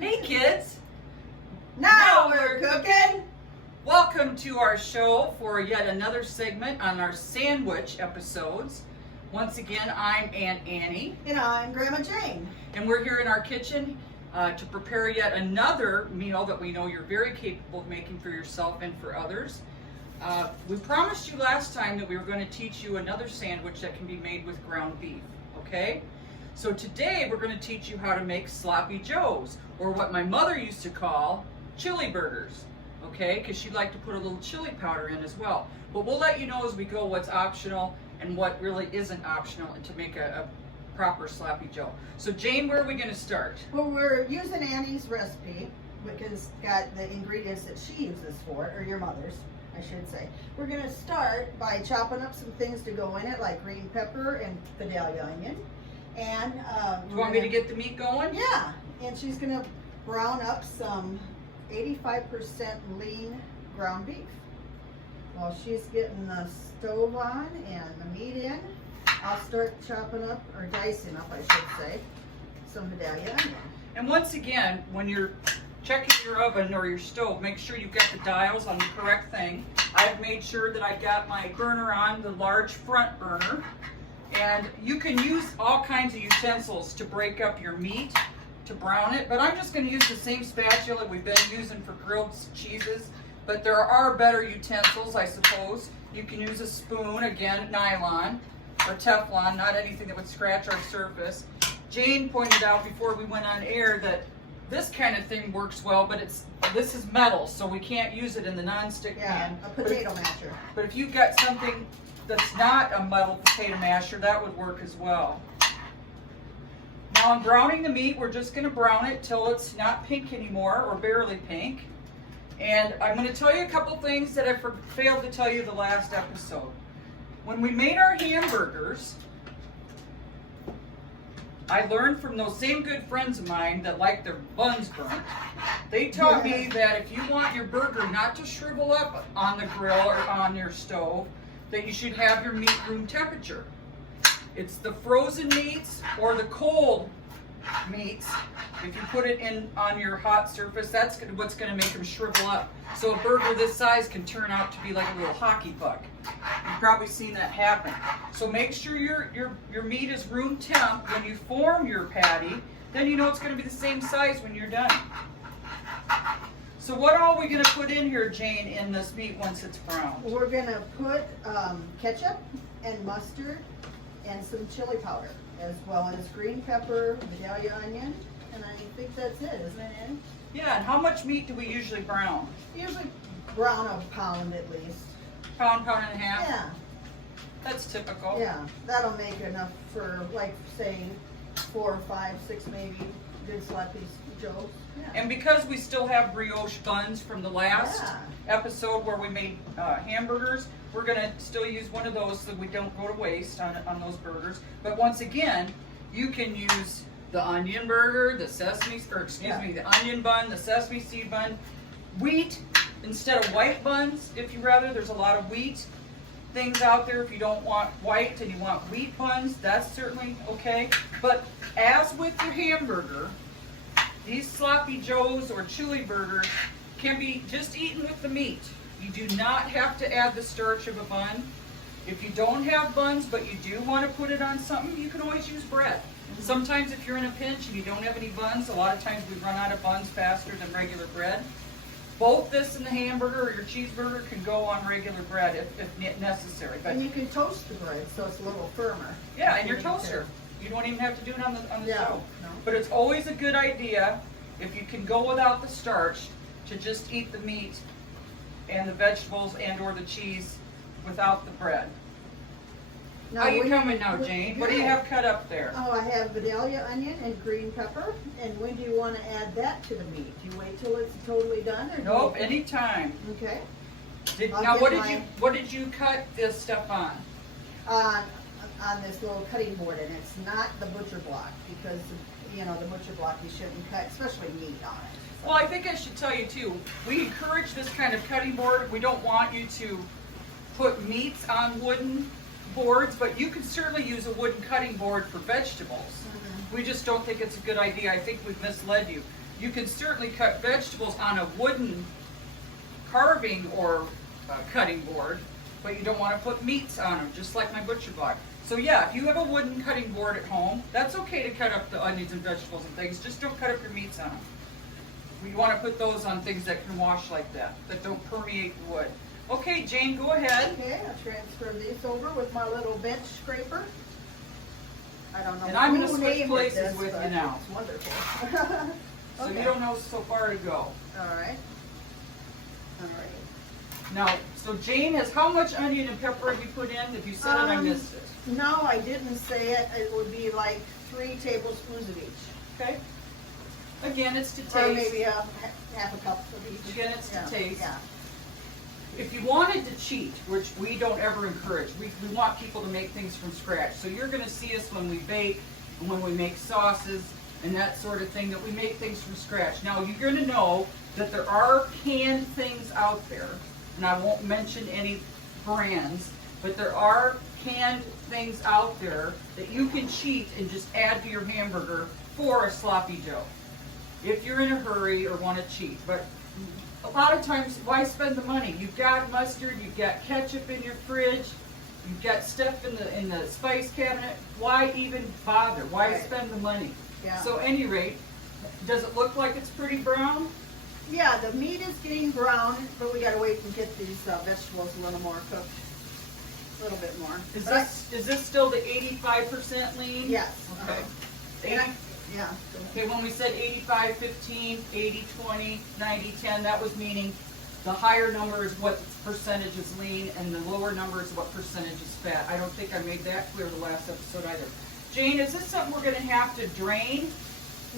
Hey kids! Now we're cooking! Welcome to our show for yet another segment on our sandwich episodes. Once again, I'm Aunt Annie. And I'm Grandma Jane. And we're here in our kitchen to prepare yet another meal that we know you're very capable of making for yourself and for others. We promised you last time that we were going to teach you another sandwich that can be made with ground beef, okay? So today we're going to teach you how to make sloppy joes, or what my mother used to call chili burgers, okay? Because she liked to put a little chili powder in as well. But we'll let you know as we go what's optional and what really isn't optional to make a proper sloppy joe. So Jane, where are we going to start? Well, we're using Annie's recipe because it's got the ingredients that she uses for it, or your mother's, I should say. We're going to start by chopping up some things to go in it, like green pepper and Vidalia onion. And you want me to get the meat going? Yeah, and she's going to brown up some 85% lean ground beef. While she's getting the stove on and the meat in, I'll start chopping up, or dicing up I should say, some Vidalia onion. And once again, when you're checking your oven or your stove, make sure you've got the dials on the correct thing. I've made sure that I got my burner on, the large front burner. And you can use all kinds of utensils to break up your meat, to brown it, but I'm just going to use the same spatula we've been using for grilled cheeses. But there are better utensils, I suppose. You can use a spoon, again, nylon or Teflon, not anything that would scratch our surface. Jane pointed out before we went on air that this kind of thing works well, but this is metal, so we can't use it in the non-stick pan. A potato masher. But if you've got something that's not a metal potato masher, that would work as well. Now I'm browning the meat. We're just going to brown it till it's not pink anymore, or barely pink. And I'm going to tell you a couple things that I failed to tell you the last episode. When we made our hamburgers, I learned from those same good friends of mine that like their buns burnt. They taught me that if you want your burger not to shrivel up on the grill or on your stove, that you should have your meat room temperature. It's the frozen meats or the cold meats. If you put it in on your hot surface, that's what's going to make them shrivel up. So a burger this size can turn out to be like a little hockey puck. You've probably seen that happen. So make sure your meat is room temp when you form your patty. Then you know it's going to be the same size when you're done. So what all are we going to put in here, Jane, in this meat once it's browned? We're going to put ketchup and mustard and some chili powder, as well as green pepper, Vidalia onion, and I think that's it, isn't it, Annie? Yeah, and how much meat do we usually brown? Usually brown a pound at least. Pound and a half? Yeah. That's typical. Yeah, that'll make enough for, like, say, 4 or 5, 6 maybe good sloppy joes. Yeah. And because we still have brioche buns from the last episode where we made hamburgers, we're going to still use one of those so we don't go to waste on those burgers. But once again, you can use the onion burger, the the onion bun, the sesame seed bun, wheat instead of white buns, if you rather. There's a lot of wheat things out there. If you don't want white and you want wheat buns, that's certainly okay. But as with your hamburger, these sloppy joes or chili burgers can be just eaten with the meat. You do not have to add the starch of a bun. If you don't have buns, but you do want to put it on something, you can always use bread. Sometimes if you're in a pinch and you don't have any buns, a lot of times we run out of buns faster than regular bread. Both this and the hamburger or your cheeseburger can go on regular bread if necessary. But and you can toast the bread so it's a little firmer. Yeah, and your toaster. You don't even have to do it on the stove. No. But it's always a good idea, if you can go without the starch, to just eat the meat and the vegetables and or the cheese without the bread. Now, How you coming now, Jane? What do you have cut up there? Oh, I have Vidalia onion and green pepper. And when do you want to add that to the meat? Do you wait till it's totally done? Or Nope, anytime. Okay. Now, what did you cut this stuff on? On this little cutting board, and it's not the butcher block, because you know the butcher block you shouldn't cut, especially meat on it. So. Well, I think I should tell you too. We encourage this kind of cutting board. We don't want you to put meats on wooden boards, but you can certainly use a wooden cutting board for vegetables. We just don't think it's a good idea. I think we've misled you. You can certainly cut vegetables on a wooden carving or cutting board, but you don't want to put meats on them, just like my butcher block. So yeah, if you have a wooden cutting board at home, that's okay to cut up the onions and vegetables and things. Just don't cut up your meats on them. You want to put those on things that can wash like that don't permeate the wood. Okay, Jane, go ahead. Okay, I'll transfer these over with my little bench scraper. I don't know. And I'm going to who switch named places this, with but you now. It's wonderful. So Okay. you don't know so far to go. All right. All right. Now, so Jane has how much onion and pepper have you put in? If you said it, I missed it. No, I didn't say it. It would be like 3 tablespoons of each. Okay. Again, it's to taste. Or maybe half a cup of each. Again, it's to taste. Yeah. If you wanted to cheat, which we don't ever encourage, we want people to make things from scratch. So you're going to see us when we bake and when we make sauces and that sort of thing, that we make things from scratch. Now, you're going to know that there are canned things out there, and I won't mention any brands, but there are canned things out there that you can cheat and just add to your hamburger for a sloppy Joe, if you're in a hurry or want to cheat. But a lot of times, why spend the money? You've got mustard, you've got ketchup in your fridge, you've got stuff in the spice cabinet. Why even bother? Why Right. spend the money? Yeah. So, at any rate, does it look like it's pretty brown? Yeah, the meat is getting brown, but we gotta wait and get these vegetables a little more cooked. A little bit more. Is But this still the 85% lean? Yes. Okay. And I- yeah. Okay, when we said 85-15, 80-20, 90-10, that was meaning the higher number is what percentage is lean and the lower number is what percentage is fat. I don't think I made that clear the last episode either. Jane, is this something we're going to have to drain?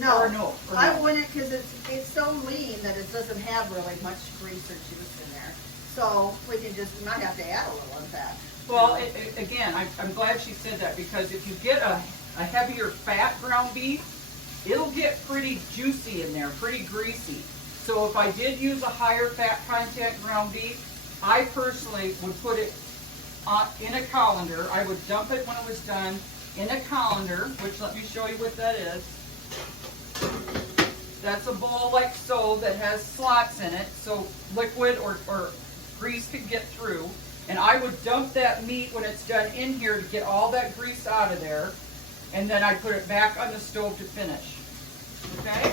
No, Or no? Or I no? wouldn't, because it's so lean that it doesn't have really much grease or juice in there. So we can just not have to add a little of that. Well, again, I'm glad she said that, because if you get a heavier fat ground beef, it'll get pretty juicy in there, pretty greasy. So if I did use a higher fat content ground beef, I personally would put it in a colander. I would dump it when it was done in a colander, which, let me show you what that is. That's a bowl like so that has slots in it, so liquid or grease can get through. And I would dump that meat when it's done in here to get all that grease out of there. And then I put it back on the stove to finish. Okay?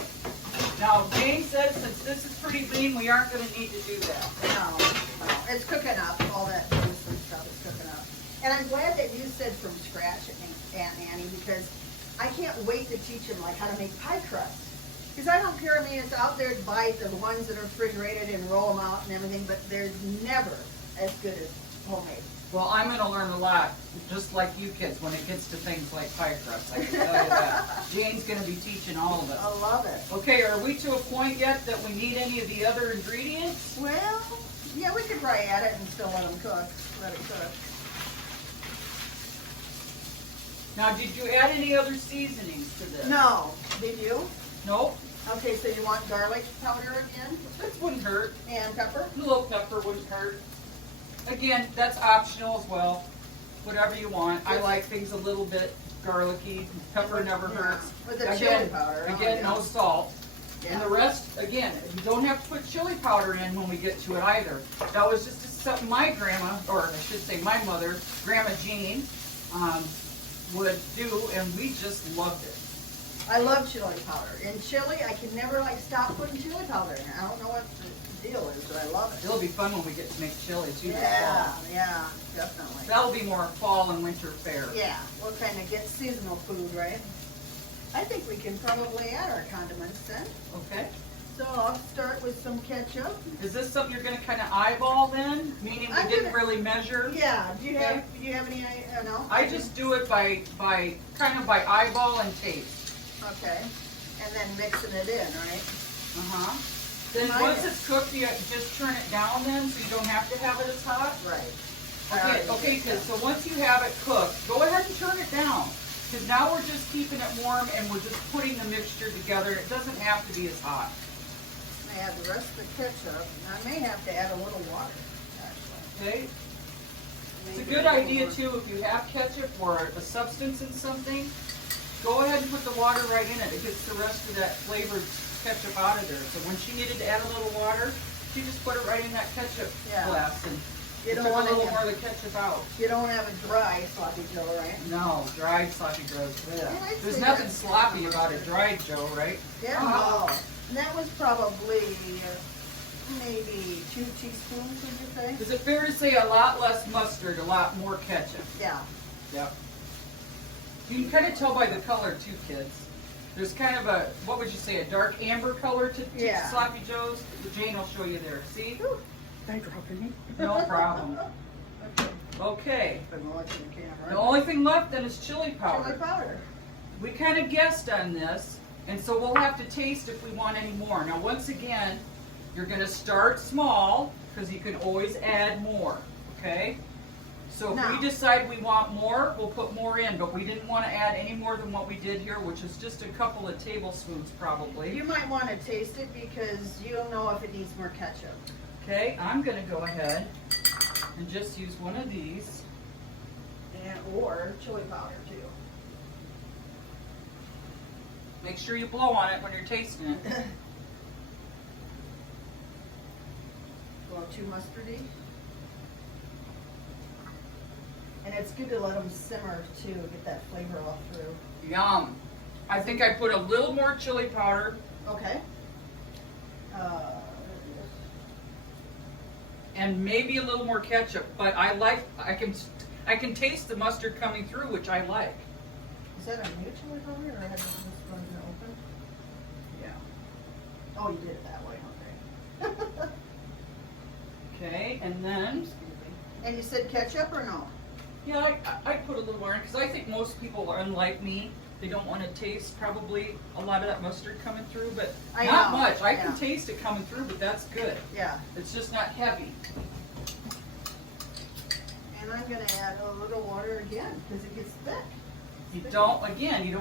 Now, Jane said since this is pretty lean, we aren't going to need to do that. No, it's cooking up. All that juice and stuff is cooking up. And I'm glad that you said from scratch, Aunt Annie, because I can't wait to teach them like how to make pie crust. Because I don't care, I mean, it's out there to buy the ones that are refrigerated and roll them out and everything, but they're never as good as homemade. Well, I'm going to learn a lot, just like you kids, when it gets to things like pie crust. I can tell you that. Jane's going to be teaching all of us. I love it. Okay, are we to a point yet that we need any of the other ingredients? Well, yeah, we could probably add it and still let them cook. Let it cook. Now, did you add any other seasonings to this? No. Did you? Nope. Okay, so you want garlic powder again? This wouldn't hurt. And pepper? A little pepper wouldn't hurt. Again, that's optional as well. Whatever you want. I like things a little bit garlicky. Pepper never hurts. With the chili powder. Again, no salt. Yeah. And the rest, again, you don't have to put chili powder in when we get to it either. That was just something my grandma, or I should say my mother, Grandma Jayne, would do, and we just loved it. I love chili powder. And chili, I can never stop putting chili powder in. I don't know what the deal is, but I love it. It'll be fun when we get to make chili too. Yeah, yeah, definitely. That'll be more fall and winter fare. Yeah, we'll kind of get seasonal food, right? I think we can probably add our condiments then. Okay. So I'll start with some ketchup. Is this something you're going to kind of eyeball then? Meaning we didn't really measure? Yeah. Do you have any? No. I just do it by kind of by eyeball and taste. Okay. And then mixing it in, right? Then once it's cooked, you just turn it down then, so you don't have to have it as hot. Right. Okay. So once you have it cooked, go ahead and turn it down. Because now we're just keeping it warm and we're just putting the mixture together. It doesn't have to be as hot. I add the rest of the ketchup. I may have to add a little water, actually. Okay. It's a Maybe good little idea more. too if you have ketchup or a substance in something. go ahead and put the water right in it. It gets the rest of that flavored ketchup out of there. So when she needed to add a little water, she just put it right in that ketchup glass and You don't took want a little more of the ketchup out. You don't have a dry sloppy Joe, right? No, dried sloppy Joe's. Yeah. There's nothing sloppy about a dried Joe, right? Yeah. No. And that was probably maybe 2 teaspoons, would you say? Is it fair to say a lot less mustard, a lot more ketchup? Yeah. Yep. You can kind of tell by the color too, kids. There's kind of a, what would you say, a dark amber color to sloppy Joe's? Jayne will show you there. See? Did I drop any? No problem. Okay. I'm watching the camera. The only thing left then is chili powder. Chili powder. We kind of guessed on this, and so we'll have to taste if we want any more. Now, once again, you're going to start small because you can always add more, okay? So if we decide we want more, we'll put more in, but we didn't want to add any more than what we did here, which is just a couple of tablespoons probably. You might want to taste it because you don't know if it needs more ketchup. Okay, I'm going to go ahead and just use one of these. Or chili powder too. Make sure you blow on it when you're tasting it. A little too mustardy. And it's good to let them simmer too, get that flavor all through. Yum. I think I put a little more chili powder. Okay. And maybe a little more ketchup, but I can taste the mustard coming through, which I like. Is that a new chili powder or have you just going to open? Yeah. Oh, you did it that way, okay. Okay, and then, And you said ketchup or no? yeah, I put a little more in because I think most people are unlike me. They don't want to taste probably a lot of that mustard coming through, but not much. I can taste it coming through, but that's good. Yeah. It's just not heavy. And I'm going to add a little water again because it gets thick. You don't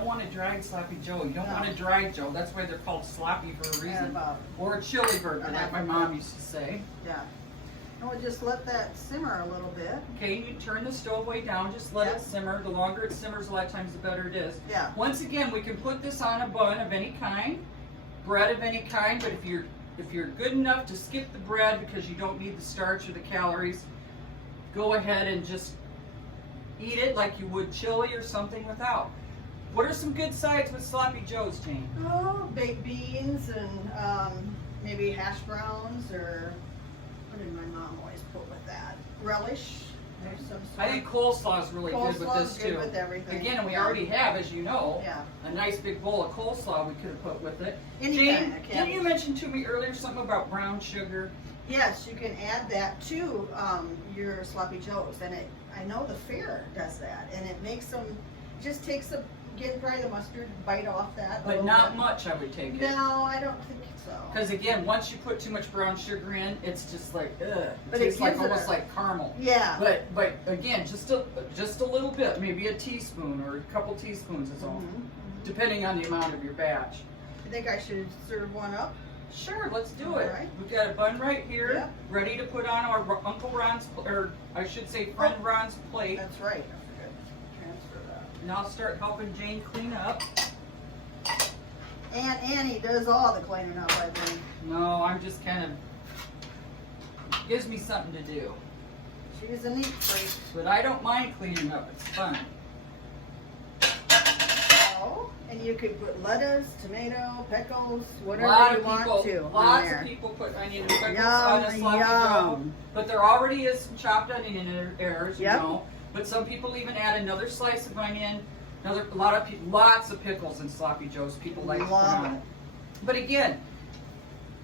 want a dried sloppy Joe. You don't want a dried Joe. That's why they're called sloppy for a reason. Or a chili burger, like my mom used to say. Yeah. And we'll just let that simmer a little bit. Okay, you turn the stove way down, just let it simmer. The longer it simmers, a lot of times the better it is. Yeah. Once again, we can put this on a bun of any kind, bread of any kind, but if you're good enough to skip the bread because you don't need the starch or the calories, go ahead and just eat it like you would chili or something without. What are some good sides with sloppy Joes, Jayne? Oh, baked beans and maybe hash browns or what did my mom always put with that? Relish of some sort. I think coleslaw is really good with this too. With everything. Again, we already have, as you know, Yeah. a nice big bowl of coleslaw we could have put with it. Jayne, didn't you mention to me earlier something about brown sugar? Yes, you can add that to your sloppy Joes, and I know the fair does that, and it makes them, just takes the, get probably the mustard bite off that. But not much, I would take it. No, I don't think so. Because again, once you put too much brown sugar in, it's just like, ugh. But It tastes like gives it almost like caramel. Yeah. But again, just a little bit, maybe a teaspoon or a couple teaspoons is all, depending on the amount of your batch. I think I should serve one up. Sure, let's do it. Alright. We've got a bun right here, Yep. ready to put on our Uncle Ron's, or I should say Friend Ron's plate. That's right. I forgot to transfer that. And I'll start helping Jayne clean up. And Annie does all the cleaning up, I think. No, I'm just kind of, gives me something to do. She's a neat freak. But I don't mind cleaning up, it's fun. Oh, and you could put lettuce, tomato, pickles, A whatever lot you of want people, to. lots of people put onion and pickles on a sloppy Joe. Yum. But there already is some chopped onion in there, as you Yep. know. But some people even add another slice of onion. Lots of pickles in sloppy Joes. People like to put Love on it. it. But again,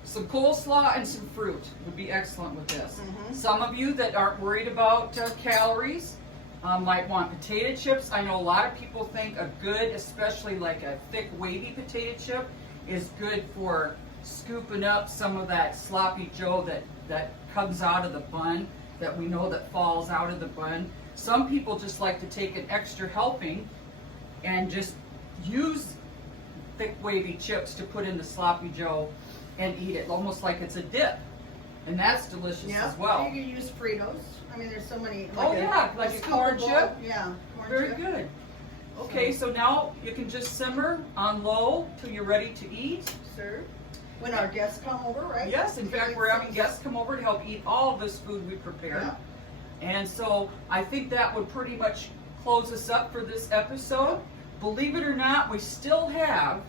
some coleslaw and some fruit would be excellent with this. Some of you that aren't worried about calories might want potato chips. I know a lot of people think a good, especially like a thick wavy potato chip, is good for scooping up some of that sloppy Joe that comes out of the bun, that we know that falls out of the bun. Some people just like to take an extra helping and just use thick wavy chips to put in the sloppy Joe and eat it, almost like it's a dip. And that's delicious as well. You can use Fritos. I mean, there's so many. Like a corn chip? Yeah, corn Very chip. good. Okay, so now you can just simmer on low till you're ready to eat. Serve. When our guests come over, right? Yes, in fact, we're having guests come over to help eat all of this food we prepared. Yeah. And so I think that would pretty much close us up for this episode. Believe it or not, we still have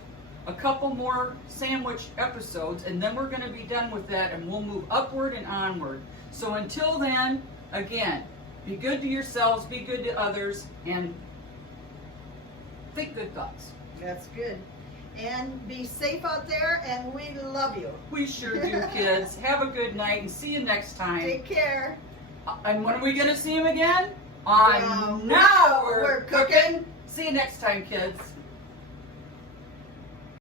a couple more sandwich episodes, and then we're going to be done with that, and we'll move upward and onward. So until then, again, be good to yourselves, be good to others, and think good thoughts. That's good. And be safe out there, and we love you. We sure do, kids. Have a good night, and see you next time. Take care. And when are we going to see him again? On Now Now We're We're Cooking. Cooking. See you next time, kids.